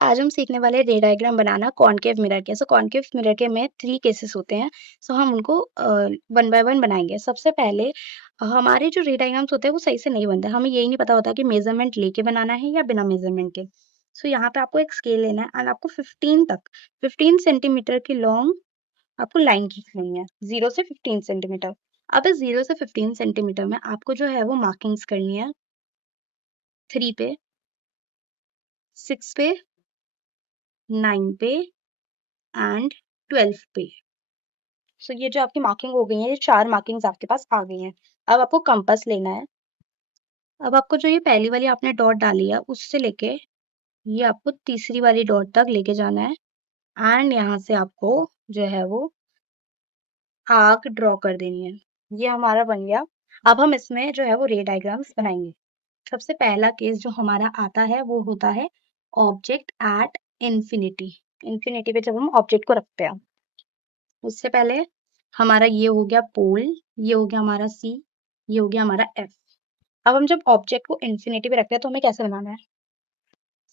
आज हम सीखने वाले रे डायग्राम बनाना कॉनकेव मिरर के। कॉनकेव मिरर के में 3 केसेस होते हैं। हम उनको वन बाय वन बनाएँगे। सबसे पहले हमारे जो रे डायग्राम्स होते हैं वो सही से नहीं बनते। हमें यही नहीं पता होता कि मेज़रमेंट लेके बनाना है या बिना मेज़रमेंट के। यहाँ पे आपको एक स्केल लेना है एंड आपको 15 सेंटीमीटर की लॉन्ग आपको लाइन खींचनी है, 0 से 15 सेंटीमीटर। अब इस 0 से 15 सेंटीमीटर में आपको जो है वो मार्किंग्स करनी है 3 पे, 6 पे, 9 पे एंड 12 पे। ये जो आपकी मार्किंग हो गई है, ये 4 मार्किंग्स आपके पास आ गई हैं। अब आपको कंपास लेना है। अब आपको जो ये पहली वाली आपने डॉट डाली है, उससे लेके ये आपको तीसरी वाली डॉट तक लेके जाना है एंड यहाँ से आपको जो है वो आर्क ड्रॉ कर देनी है। ये हमारा बन गया। अब हम इसमें जो है वो रे डायग्राम्स बनाएंगे। सबसे पहला केस जो हमारा आता है वो होता है ऑब्जेक्ट एट इन्फिनिटी। इन्फिनिटी पे जब हम ऑब्जेक्ट को रखते हैं, उससे पहले हमारा ये हो गया पोल, ये हो गया हमारा सी, ये हो गया हमारा एफ। अब हम जब ऑब्जेक्ट को इन्फिनिटी पे रखते हैं तो हमें कैसे बनाना है?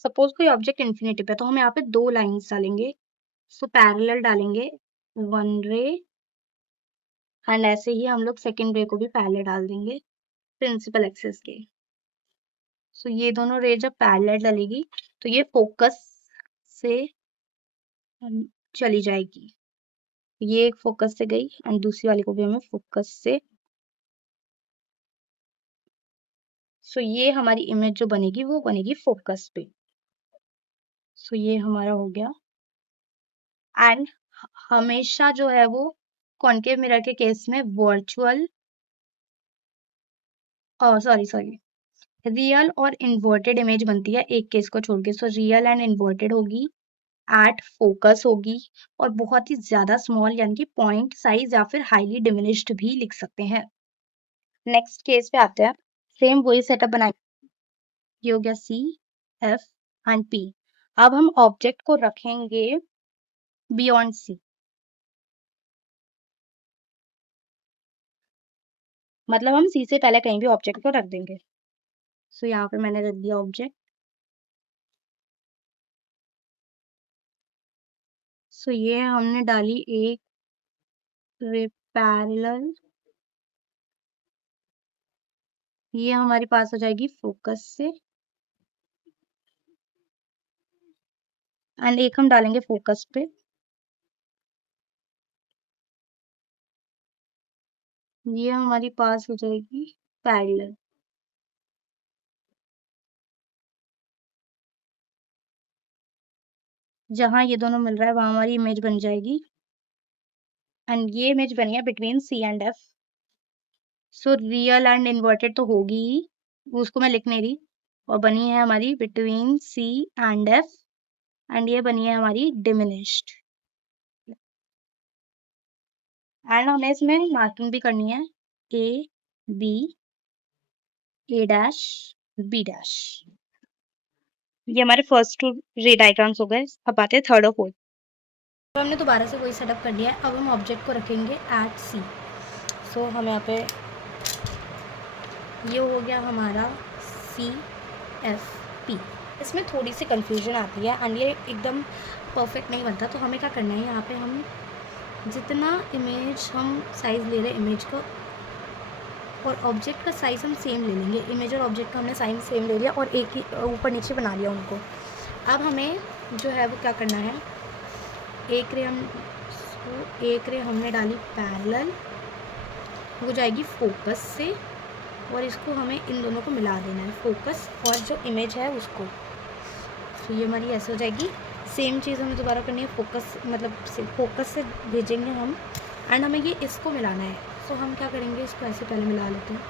सपोज कोई ऑब्जेक्ट इन्फिनिटी पे, तो हम यहाँ पे 2 लाइंस डालेंगे। पैरेलल डालेंगे 1 रे एंड ऐसे ही हम लोग सेकंड रे को भी पैरेलल डाल देंगे प्रिंसिपल एक्सिस के। ये दोनों रे जब पैरेलल डलेगी तो ये फोकस से चली जाएगी। ये एक फोकस से गई एंड दूसरी वाली को भी हमें फोकस से। ये हमारी इमेज जो बनेगी वो बनेगी फोकस पे। ये हमारा हो गया। एंड हमेशा जो है वो कॉनकेव मिरर के केस में वर्चुअल सॉरी रियल और इन्वर्टेड इमेज बनती है एक केस को छोड़ के। रियल एंड इन्वर्टेड होगी, एट फोकस होगी और बहुत ही ज्यादा स्मॉल यानी कि पॉइंट साइज या फिर हाईली डिमिनिश्ड भी लिख सकते हैं। नेक्स्ट केस पे आते हैं। सेम वही सेटअप बनाए। ये हो गया सी, एफ एंड पी। अब हम ऑब्जेक्ट को रखेंगे बियॉन्ड सी, मतलब हम सी से पहले कहीं भी ऑब्जेक्ट को रख देंगे। यहाँ पे मैंने रख दिया ऑब्जेक्ट। ये हमने डाली एक पैरेलल, ये हमारे पास हो जाएगी फोकस से एंड एक हम डालेंगे फोकस पे। ये हमारी पास हो जाएगी पैरेलल। जहां ये दोनों मिल रहा है वहां हमारी इमेज बन जाएगी एंड ये इमेज बनी है between C and F. Real and inverted तो होगी ही, उसको मैं लिख नहीं रही। और बनी है हमारी between C and F and ये बनी है हमारी डिमिनिश्ड। एंड हमें इसमें मार्किंग भी करनी है A B, A dash, B dash. ये हमारे फर्स्ट 2 रे डायग्राम्स हो गए। अब आते हैं थर्ड और फोर्थ। तो हमने दोबारा से वही सेटअप कर लिया है। अब हम ऑब्जेक्ट को रखेंगे एट सी। हम यहाँ पे ये हो गया हमारा सी एफ पी। इसमें थोड़ी सी कंफ्यूजन आती है एंड ये एकदम परफेक्ट नहीं बनता। तो हमें क्या करना है, यहाँ पे हम जितना इमेज हम साइज़ ले रहे हैं इमेज को और ऑब्जेक्ट का साइज़ हम सेम ले लेंगे। इमेज और ऑब्जेक्ट का हमने साइज़ सेम ले लिया और एक ही ऊपर नीचे बना लिया उनको। अब हमें जो है वो क्या करना है, एक रे हमने डाली पैरेलल, वो जाएगी फोकस से और इसको हमें इन दोनों को मिला देना है, फोकस और जो इमेज है उसको। ये हमारी ऐसे हो जाएगी। सेम चीज़ हमें दोबारा करनी है, फोकस मतलब फोकस से भेजेंगे हम एंड हमें ये इसको मिलाना है। हम क्या करेंगे, इसको ऐसे पहले मिला लेते हैं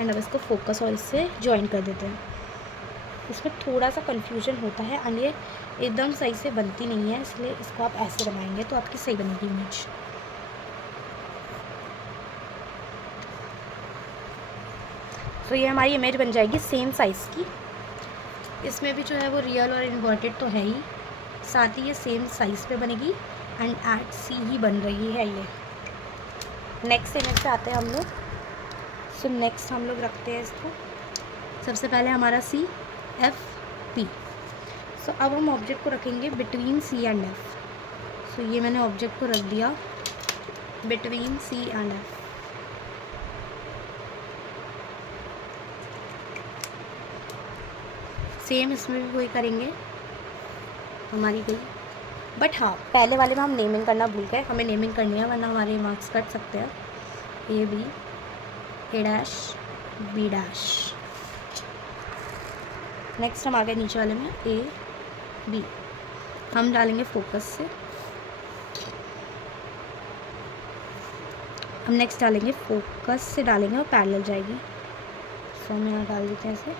एंड अब इसको फोकस और इससे ज्वाइन कर देते हैं। इसमें थोड़ा सा कन्फ्यूजन होता है एंड ये एकदम सही से बनती नहीं है, इसलिए इसको आप ऐसे बनाएंगे तो आपकी सही बनेगी इमेज। ये हमारी इमेज बन जाएगी सेम साइज़ की। इसमें भी जो है वो रियल और इन्वर्टेड तो है ही, साथ ही ये सेम साइज़ पे बनेगी एंड एट सी ही बन रही है ये। नेक्स्ट इमेज पे आते हैं हम लोग। नेक्स्ट हम लोग रखते हैं इसको। सबसे पहले हमारा सी एफ पी। सो अब हम ऑब्जेक्ट को रखेंगे between C and F. So ये मैंने ऑब्जेक्ट को रख दिया between C and F. Same इसमें भी वही करेंगे हमारी गई। बट हाँ, पहले वाले में हम नेमिंग करना भूल गए, हमें नेमिंग करनी है वरना हमारे मार्क्स कट सकते हैं। A B, A dash, B dash. Next हम आ गए नीचे वाले में ए बी। हम डालेंगे फोकस से। हम नेक्स्ट डालेंगे फोकस से डालेंगे और पैरेलल जाएगी। सो हम यहाँ डाल देते हैं ऐसे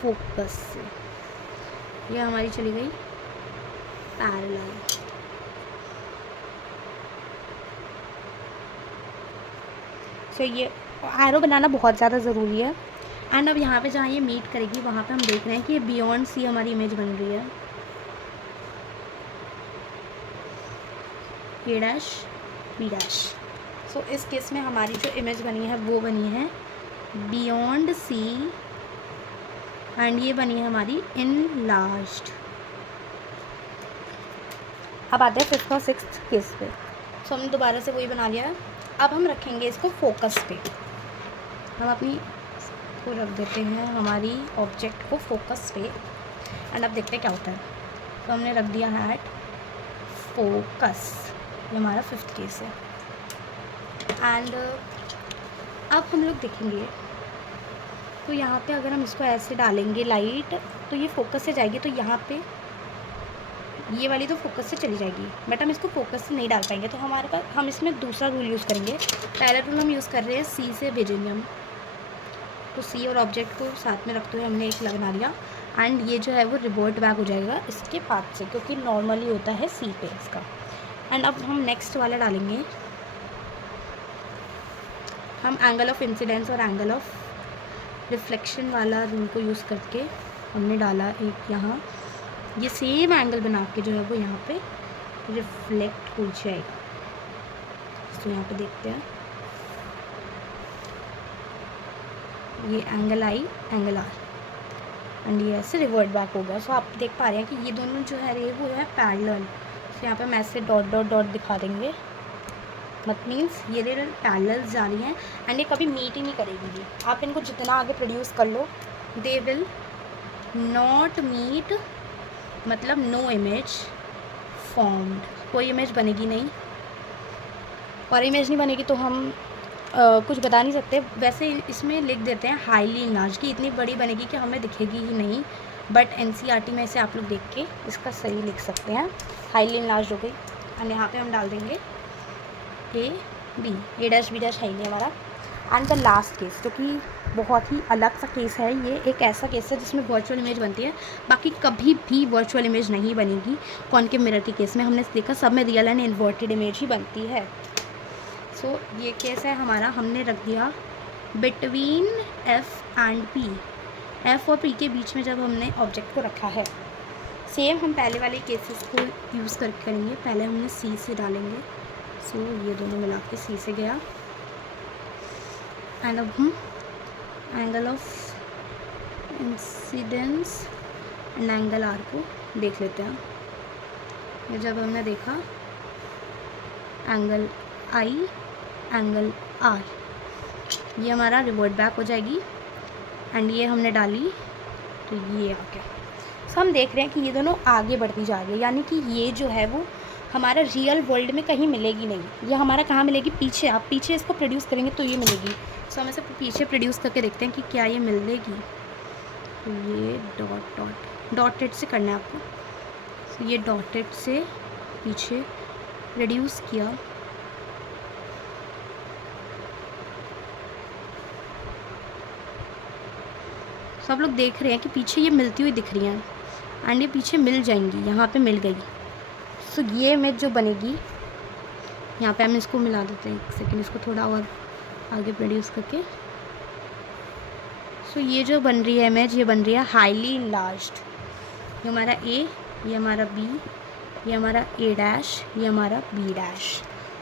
फोकस से। ये हमारी चली गई पैरेलल। सो ये एरो बनाना बहुत ज़्यादा ज़रूरी है। एंड अब यहाँ पे जहाँ ये मीट करेगी वहाँ पे हम देख रहे हैं कि ये बियॉन्ड सी हमारी इमेज बन रही है। ए डैश बी डैश। सो इस केस में हमारी जो इमेज बनी है वो बनी है बियॉन्ड सी एंड ये बनी है हमारी इनलार्ज्ड। अब आते हैं 5th और 6th केस पे। सो हमने दोबारा से वही बना लिया है। अब हम रखेंगे इसको फोकस पे। हम अपनी को रख देते हैं हमारी ऑब्जेक्ट को फोकस पे एंड अब देखते हैं क्या होता है। तो हमने रख दिया है एट फोकस। ये हमारा 5th केस है। एंड अब हम लोग देखेंगे तो यहाँ पे अगर हम इसको ऐसे डालेंगे लाइट तो ये फोकस से जाएगी, तो यहाँ पे ये वाली तो फोकस से चली जाएगी, बट हम इसको फोकस से नहीं डाल पाएंगे। तो हमारे पास हम इसमें दूसरा रूल यूज़ करेंगे। पहला रूल हम यूज़ कर रहे हैं सी से भेजेंगे हम, तो सी और ऑब्जेक्ट को साथ में रखते हुए हमने एक लगा दिया एंड ये जो है वो रिवर्ट बैक हो जाएगा इसके पाथ से, क्योंकि नॉर्मली होता है सी पे इसका। एंड अब हम नेक्स्ट वाला डालेंगे, हम एंगल ऑफ इंसिडेंस और एंगल ऑफ रिफ्लेक्शन वाला रूल को यूज़ करके हमने डाला एक यहाँ, ये सेम एंगल बना के जो है वो यहाँ पे रिफ्लेक्ट हो जाएगा। तो यहाँ पे देखते हैं ये angle I angle R and ये ऐसे रिवर्ट बैक हो गया। सो आप देख पा रहे हैं कि ये दोनों जो है वो है पैरेलल। तो यहाँ पे हम ऐसे डॉट डॉट डॉट दिखा देंगे, मत मीन्स ये पैरेलल जा रही हैं एंड ये कभी मीट ही नहीं करेगी। आप इनको जितना आगे प्रोड्यूस कर लो दे विल नॉट मीट, मतलब नो इमेज फॉर्म्ड, कोई इमेज बनेगी नहीं। और इमेज नहीं बनेगी तो हम कुछ बता नहीं सकते। वैसे इसमें लिख देते हैं हाईली इनलार्ज की, इतनी बड़ी बनेगी कि हमें दिखेगी ही नहीं, बट एनसीईआरटी में से आप लोग देख के इसका सही लिख सकते हैं। हाईली इनलार्ज हो गई एंड यहाँ पे हम डाल देंगे A B, A dash B dash है नहीं हमारा। एंड द लास्ट केस जो कि बहुत ही अलग सा केस है, ये एक ऐसा केस है जिसमें वर्चुअल इमेज बनती है, बाकी कभी भी वर्चुअल इमेज नहीं बनेगी। कॉनकेव मिरर के केस में हमने देखा सब में रियल एंड इन्वर्टेड इमेज ही बनती है। सो ये केस है हमारा, हमने रख दिया between F and P, F और पी के बीच में जब हमने ऑब्जेक्ट को रखा है। सेम हम पहले वाले केसेस को यूज़ करके करेंगे। पहले हमने सी से डालेंगे, सो ये दोनों मिला के सी से गया एंड अब हम angle of incidence and angle R को देख लेते हैं। ये जब हमने देखा एंगल आई एंगल आर, ये हमारा रिवर्ट बैक हो जाएगी एंड ये हमने डाली तो ये आ गया। सो हम देख रहे हैं कि ये दोनों आगे बढ़ती जा रही है, यानी कि ये जो है वो हमारा रियल वर्ल्ड में कहीं मिलेगी नहीं। ये हमारा कहाँ मिलेगी? पीछे। आप पीछे इसको प्रोड्यूस करेंगे तो ये मिलेगी। सो हम इसे पीछे प्रोड्यूस करके देखते हैं कि क्या ये मिलेगी। तो ये डॉट डॉट डॉटेड से करना है आपको। तो ये डॉटेड से पीछे रिड्यूस किया, सब लोग देख रहे हैं कि पीछे ये मिलती हुई दिख रही हैं एंड ये पीछे मिल जाएंगी, यहाँ पे मिल गई। सो ये इमेज जो बनेगी, यहाँ पे हम इसको मिला देते हैं, एक सेकेंड इसको थोड़ा और आगे प्रोड्यूस करके। सो ये जो बन रही है इमेज, ये बन रही है हाईली इनलार्ज्ड। ये हमारा ए, ये हमारा बी, ये हमारा ए डैश, ये हमारा बी डैश।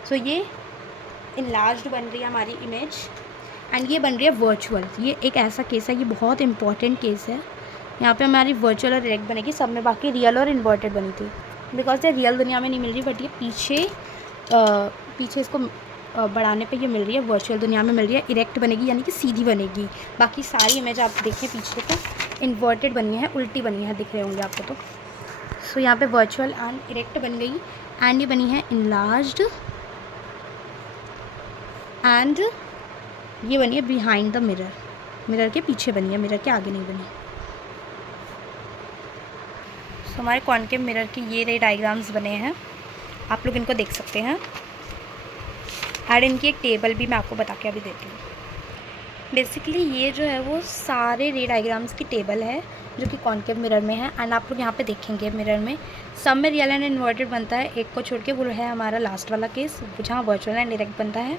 सो ये इनलार्ज्ड बन रही है हमारी इमेज एंड ये बन रही है वर्चुअल। ये एक ऐसा केस है, ये बहुत इंपॉर्टेंट केस है यहाँ पे हमारी वर्चुअल और इरेक्ट बनेगी सब में, बाकी रियल और इन्वर्टेड बनी थी। बिकॉज ये रियल दुनिया में नहीं मिल रही, बट ये पीछे इसको बढ़ाने पे ये मिल रही है, वर्चुअल दुनिया में मिल रही है। इरेक्ट बनेगी यानी कि सीधी बनेगी। बाकी सारी इमेज आप देखें पीछे तो इन्वर्टेड बनी है, उल्टी बनी है, दिख रहे होंगे आपको तो। सो यहाँ पे वर्चुअल एंड इरेक्ट बन गई, एंड ये बनी है इनलार्ज्ड, एंड ये बनी है बिहाइंड द मिरर। मिरर के पीछे बनी है, मिरर के आगे नहीं बनी। सो हमारे कॉनकेव मिरर के ये रहे डायग्राम्स बने हैं, आप लोग इनको देख सकते हैं। एंड इनकी एक टेबल भी मैं आपको बता के अभी देती हूँ। बेसिकली ये जो है वो सारे रे डायग्राम्स की टेबल है जो कि कॉनकेव मिरर में है। एंड आप लोग यहाँ पे देखेंगे मिरर में सब में रियल एंड इन्वर्टेड बनता है, एक को छोड़ के वो है हमारा लास्ट वाला केस जहाँ वर्चुअल एंड डायरेक्ट बनता है।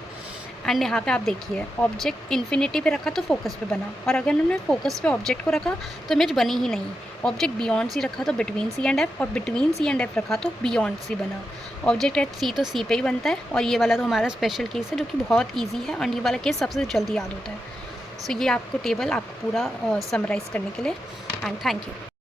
एंड यहाँ पे आप देखिए ऑब्जेक्ट इन्फिनिटी पे रखा तो फोकस पे बना, और अगर हमने फोकस पे ऑब्जेक्ट को रखा तो इमेज बनी ही नहीं। ऑब्जेक्ट बियॉन्ड सी रखा तो बिटवीन सी एंड एफ, और बिटवीन सी एंड एफ रखा तो बियॉन्ड सी बना। ऑब्जेक्ट एट सी तो सी पे ही बनता है, और ये वाला तो हमारा स्पेशल केस है जो कि बहुत ईजी है, और ये वाला केस सबसे जल्दी याद होता है। सो ये आपको टेबल आपको पूरा समराइज़ करने के लिए, एंड थैंक यू।